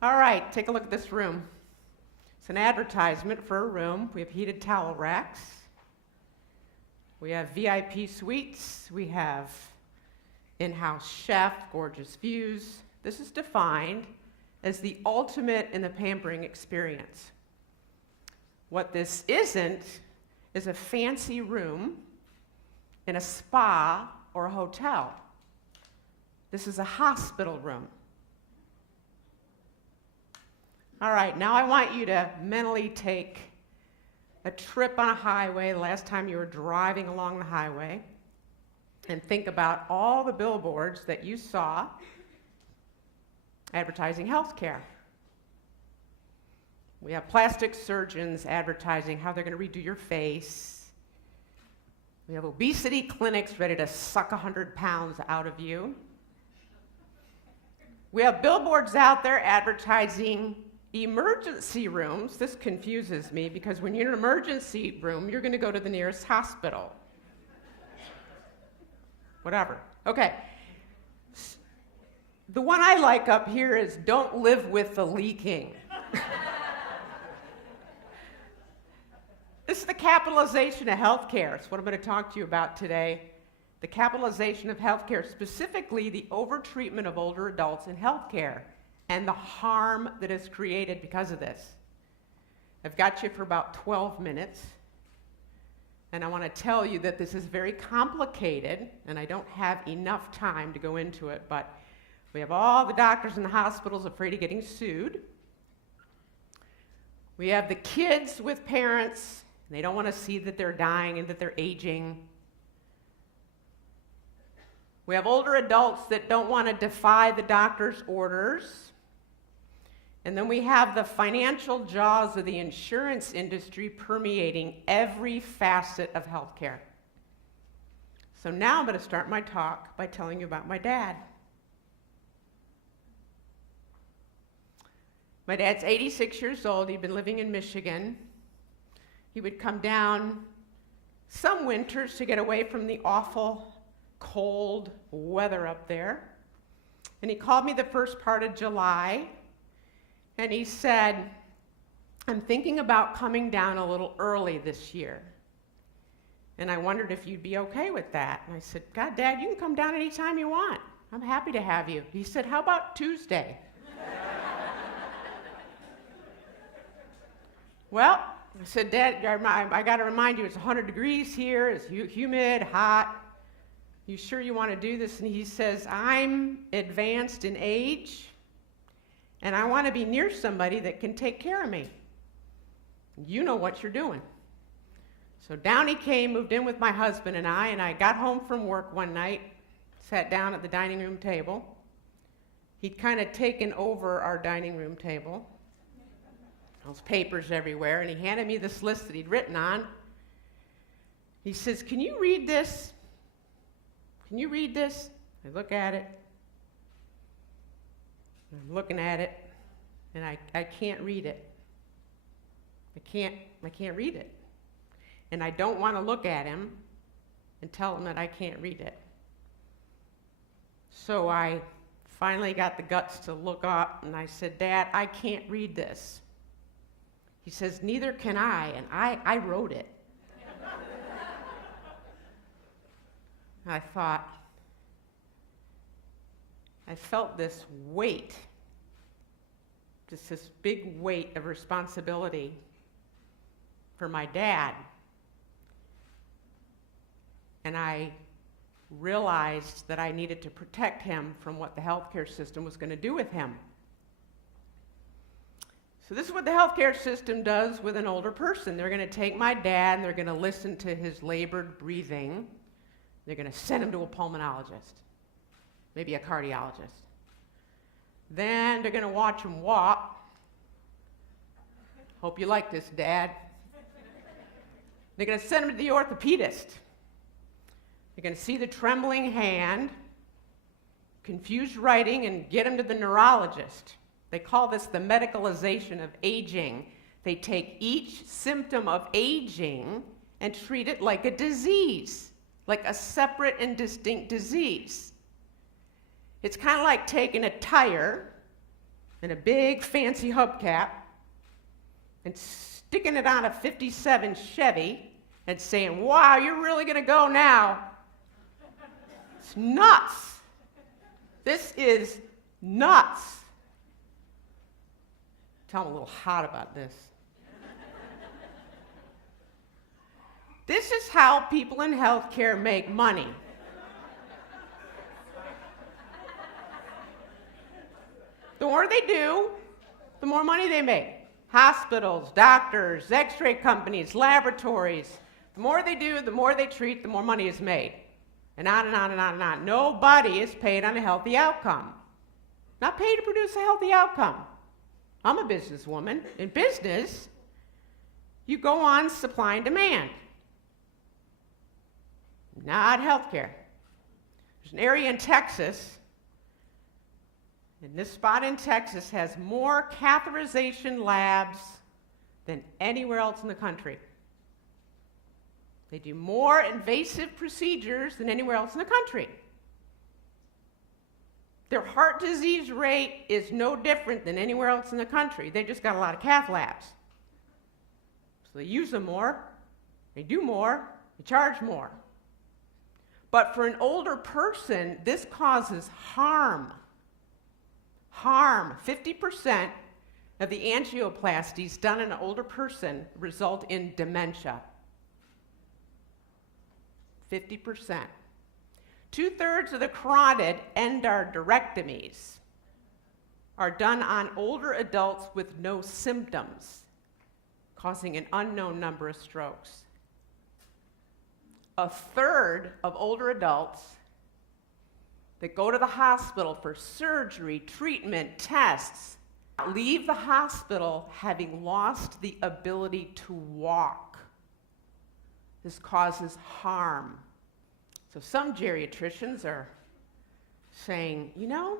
All right, take a look at this room. It's an advertisement for a room. We have heated towel racks. We have VIP suites. We have in-house chef, gorgeous views. This is defined as the ultimate in the pampering experience. What this isn't is a fancy room in a spa or a hotel. This is a hospital room. All right, now I want you to mentally take a trip on a highway, the last time you were driving along the highway, and think about all the billboards that you saw advertising healthcare. We have plastic surgeons advertising how they're going to redo your face. We have obesity clinics ready to suck 100 pounds out of you. We have billboards out there advertising emergency rooms. This confuses me because when you're in an emergency room, you're going to go to the nearest hospital. Whatever. Okay. The one I like up here is don't live with the leaking. This is the capitalization of healthcare. It's what I'm going to talk to you about today. The capitalization of healthcare, specifically the overtreatment of older adults in healthcare and the harm that is created because of this. I've got you for about 12 minutes, and I want to tell you that this is very complicated, and I don't have enough time to go into it, but we have all the doctors in the hospitals afraid of getting sued. We have the kids with parents, and they don't want to see that they're dying and that they're aging. We have older adults that don't want to defy the doctor's orders. And then we have the financial jaws of the insurance industry permeating every facet of healthcare. So now I'm going to start my talk by telling you about my dad. My dad's 86 years old. He'd been living in Michigan. He would come down some winters to get away from the awful cold weather up there. And he called me the first part of July, and he said, I'm thinking about coming down a little early this year. And I wondered if you'd be okay with that. And I said, God, Dad, you can come down anytime you want. I'm happy to have you. He said, how about Tuesday? Well, I said, Dad, I got to remind you, it's 100 degrees here, it's humid, hot. You sure you want to do this? And he says, I'm advanced in age, and I want to be near somebody that can take care of me. You know what you're doing. So down he came, moved in with my husband and I got home from work one night, sat down at the dining room table. He'd kind of taken over our dining room table. Those papers everywhere, and he handed me this list that he'd written on. He says, can you read this? Can you read this? I look at it. I'm looking at it, and I can't read it. I can't read it. And I don't want to look at him and tell him that I can't read it. So I finally got the guts to look up, and I said, Dad, I can't read this. He says, neither can I, and I wrote it. I thought, I felt this weight, just this big weight of responsibility for my dad. And I realized that I needed to protect him from what the healthcare system was going to do with him. So this is what the healthcare system does with an older person. They're going to take my dad and they're going to listen to his labored breathing. They're going to send him to a pulmonologist, maybe a cardiologist. Then they're going to watch him walk. Hope you like this, Dad. They're going to send him to the orthopedist. They're going to see the trembling hand, confused writing, and get him to the neurologist. They call this the medicalization of aging. They take each symptom of aging and treat it like a disease, like a separate and distinct disease. It's kind of like taking a tire in a big fancy hubcap and sticking it on a 57 Chevy and saying, wow, you're really going to go now. It's nuts. This is nuts. Tell them a little hot about this. This is how people in healthcare make money. The more they do, the more money they make. Hospitals, doctors, x-ray companies, laboratories. The more they do, the more they treat, the more money is made. And on and on and on and on. Nobody is paid on a healthy outcome. Not paid to produce a healthy outcome. I'm a businesswoman. In business, you go on supply and demand. Not healthcare. There's an area in Texas, and this spot in Texas has more catheterization labs than anywhere else in the country. They do more invasive procedures than anywhere else in the country. Their heart disease rate is no different than anywhere else in the country. They just got a lot of cath labs. So they use them more, they do more, they charge more. But for an older person, this causes harm. Harm. 50% of the angioplasties done in an older person result in dementia. 50%. 2/3 of the carotid endarterectomies are done on older adults with no symptoms, causing an unknown number of strokes. 1/3 of older adults that go to the hospital for surgery, treatment, tests, leave the hospital having lost the ability to walk. This causes harm. So some geriatricians are saying, you know,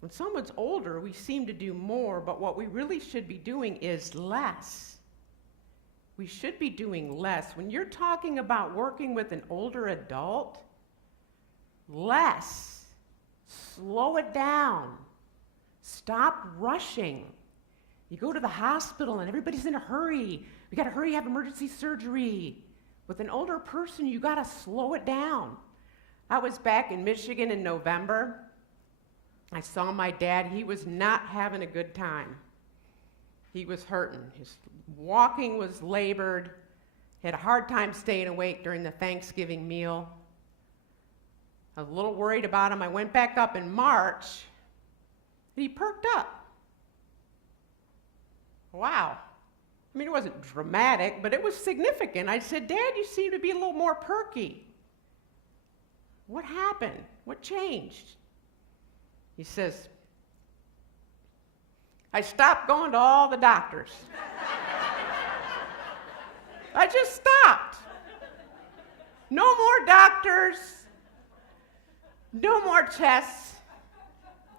when someone's older, we seem to do more, but what we really should be doing is less. We should be doing less. When you're talking about working with an older adult, less. Slow it down. Stop rushing. You go to the hospital and everybody's in a hurry. We got to hurry, have emergency surgery. With an older person, you got to slow it down. I was back in Michigan in November. I saw my dad. He was not having a good time. He was hurting. His walking was labored. He had a hard time staying awake during the Thanksgiving meal. I was a little worried about him. I went back up in March, and he perked up. Wow. I mean, it wasn't dramatic, but it was significant. I said, Dad, you seem to be a little more perky. What happened? What changed? He says, I stopped going to all the doctors. I just stopped. No more doctors. No more tests.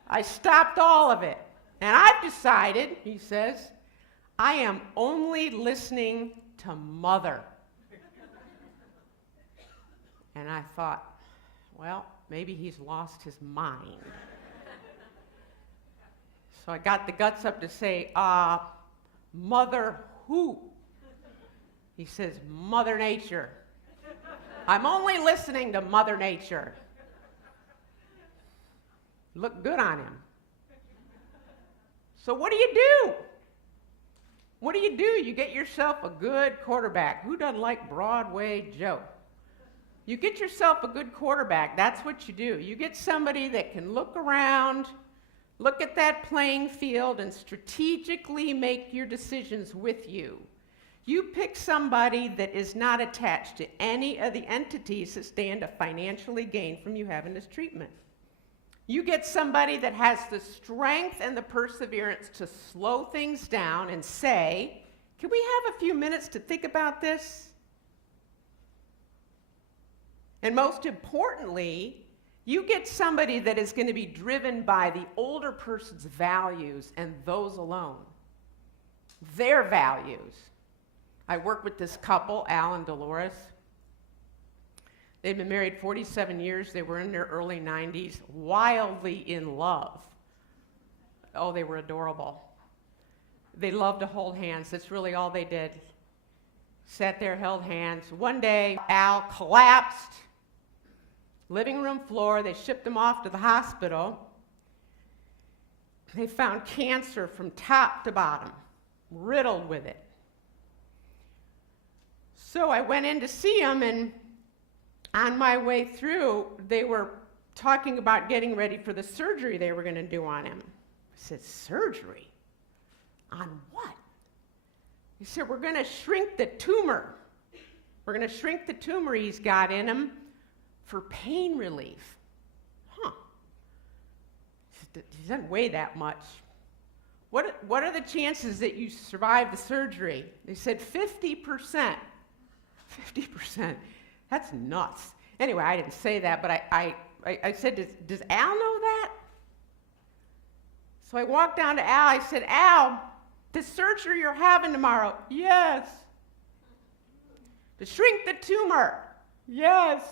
I stopped all of it. And I've decided, he says, I am only listening to Mother. And I thought, well, maybe he's lost his mind. So I got the guts up to say, Mother who? He says, Mother Nature. I'm only listening to Mother Nature. Looked good on him. So what do you do? What do? You get yourself a good quarterback. Who doesn't like Broadway Joe? You get yourself a good quarterback. That's what you do. You get somebody that can look around, look at that playing field, and strategically make your decisions with you. You pick somebody that is not attached to any of the entities that stand to financially gain from you having this treatment. You get somebody that has the strength and the perseverance to slow things down and say, can we have a few minutes to think about this? And most importantly, you get somebody that is going to be driven by the older person's values and those alone. Their values. I work with this couple, Al and Dolores. They'd been married 47 years. They were in their early 90s, wildly in love. Oh, they were adorable. They loved to hold hands. That's really all they did. Sat there, held hands. One day, Al collapsed, living room floor. They shipped him off to the hospital. They found cancer from top to bottom, riddled with it. So I went in to see him, and on my way through, they were talking about getting ready for the surgery they were going to do on him. I said, surgery? On what? He said, we're going to shrink the tumor. We're going to shrink the tumor he's got in him for pain relief. He doesn't weigh that much. What are the chances that you survive the surgery? They said 50%. 50%. That's nuts. Anyway, I didn't say that, but I said, does Al know that? So I walked down to Al. I said, Al, the surgery you're having tomorrow? Yes. To shrink the tumor? Yes.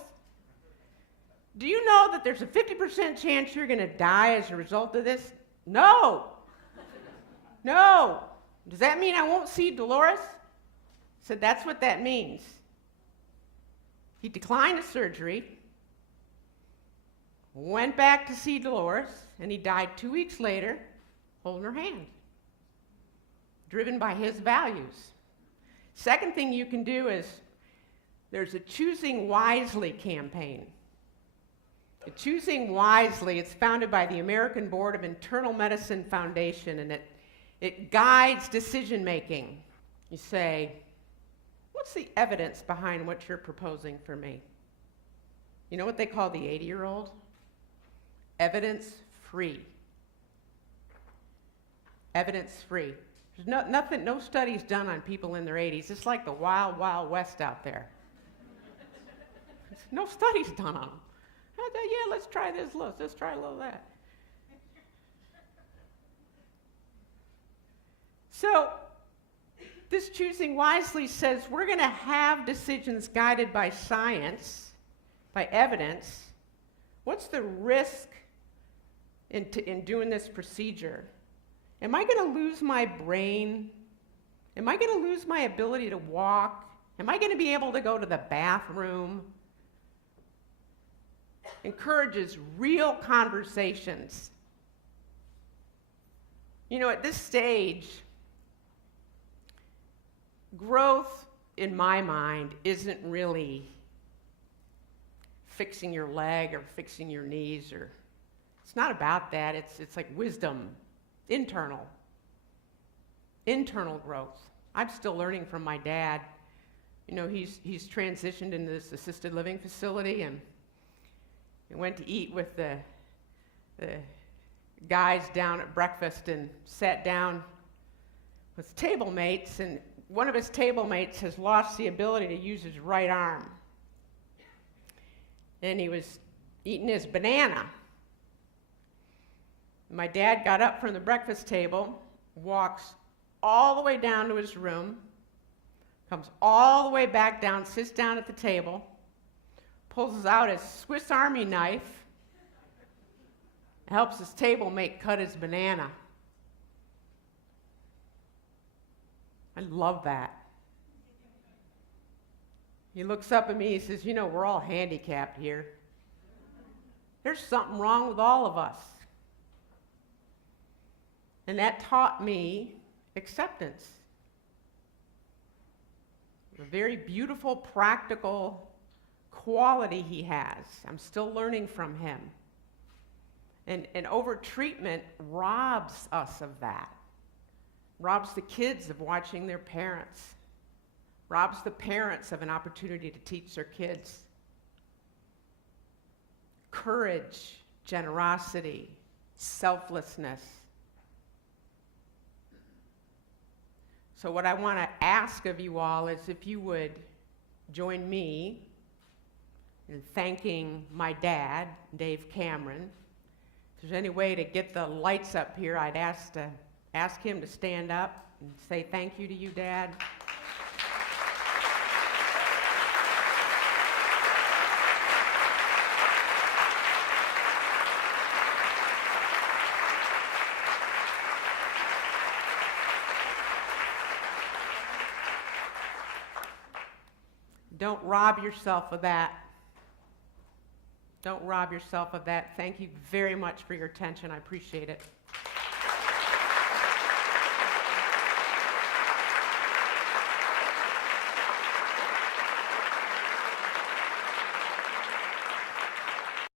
Do you know that there's a 50% chance you're going to die as a result of this? No. No. Does that mean I won't see Dolores? I said, that's what that means. He declined the surgery, went back to see Dolores, and he died 2 weeks later holding her hand, driven by his values. Second thing you can do is there's a Choosing Wisely campaign. The Choosing Wisely, it's founded by the American Board of Internal Medicine Foundation, and it guides decision making. You say, what's the evidence behind what you're proposing for me? You know what they call the 80-year-old? Evidence-free. Evidence-free. There's no studies done on people in their 80s. It's like the wild, wild west out there. No studies done on them. Yeah, let's try this, let's try a little of that. So, this Choosing Wisely says we're going to have decisions guided by science, by evidence. What's the risk in doing this procedure? Am I going to lose my brain? Am I going to lose my ability to walk? Am I going to be able to go to the bathroom? Encourages real conversations. You know, at this stage, growth, in my mind, isn't really fixing your leg or fixing your knees, or it's not about that. It's like wisdom, internal growth. I'm still learning from my dad. You know, he's transitioned into this assisted living facility, and we went to eat with the guys down at breakfast and sat down with table mates, and one of his table mates has lost the ability to use his right arm. And he was eating his banana. My dad got up from the breakfast table, walks all the way down to his room, comes all the way back down, sits down at the table, pulls out his Swiss Army knife, helps his table mate cut his banana. I love that. He looks up at me, he says, you know, we're all handicapped here. There's something wrong with all of us. And that taught me acceptance. A very beautiful, practical quality he has. I'm still learning from him. And over-treatment robs us of that. Robs the kids of watching their parents. Robs the parents of an opportunity to teach their kids. Courage, generosity, selflessness. So what I want to ask of you all is if you would join me in thanking my dad, Dave Cameron. If there's any way to get the lights up here, I'd ask him to stand up and say thank you to you, Dad. Don't rob yourself of that. Don't rob yourself of that. Thank you very much for your attention. I appreciate it.